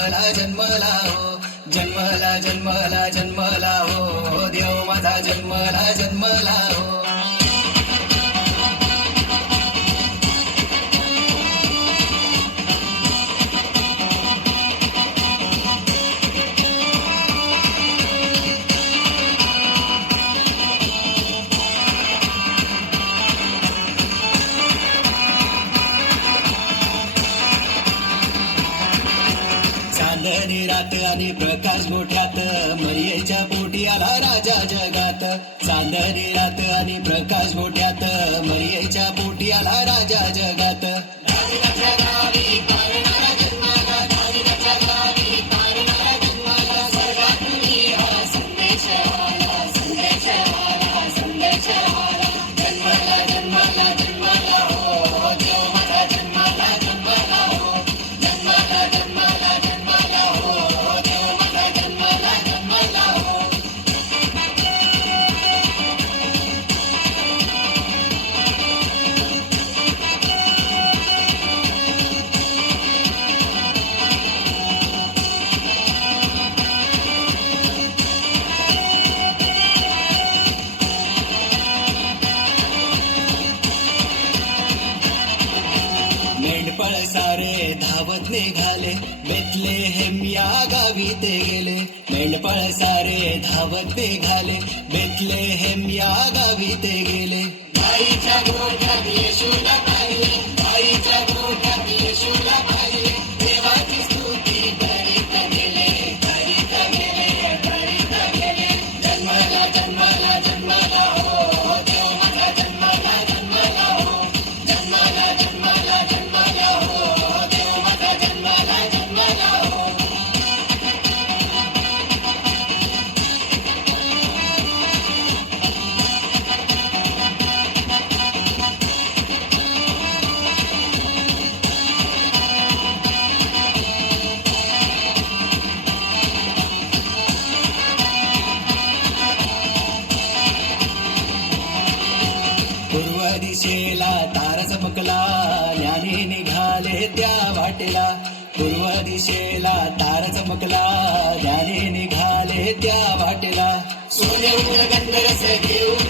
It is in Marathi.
जन्मला जन्मला हो, जन्मला जन्मला जन्मला हो, देव माझा जन्मला जन्मला हो. चांदणी रात आणि प्रकाश गोठ्यात, मरियेच्या पोटी आला राजा जगात. चांदणी रात आणि प्रकाश गोठ्यात, मरियेच्या पोटी आला राजा जगात. मेंढपाळ सारे धावत निघाले, बेथलेहेम या गावी ते गेले. मेंढपाळ सारे धावत निघाले, बेथलेहेम या गावी ते गेले. गाईच्या गोठ्यात येशूला पाहिले, गाईच्या गोठ्यात येशूला पाहिले. देवाची स्तुती करीत गेले, करीत गेले, करीत गेले. जन्मला जन्मला जन्मला हो, देव माझा जन्मला जन्मला हो, जन्मला जन्मला जन्मला हो, देव माझा जन्मला जन्मला हो. पूर्व दिशेला तारा चमकला, ज्ञानी निघाले त्या वाटेला. पूर्व दिशेला तारा चमकला, ज्ञानी निघाले त्या वाटेला. सोने गंधरस घेऊन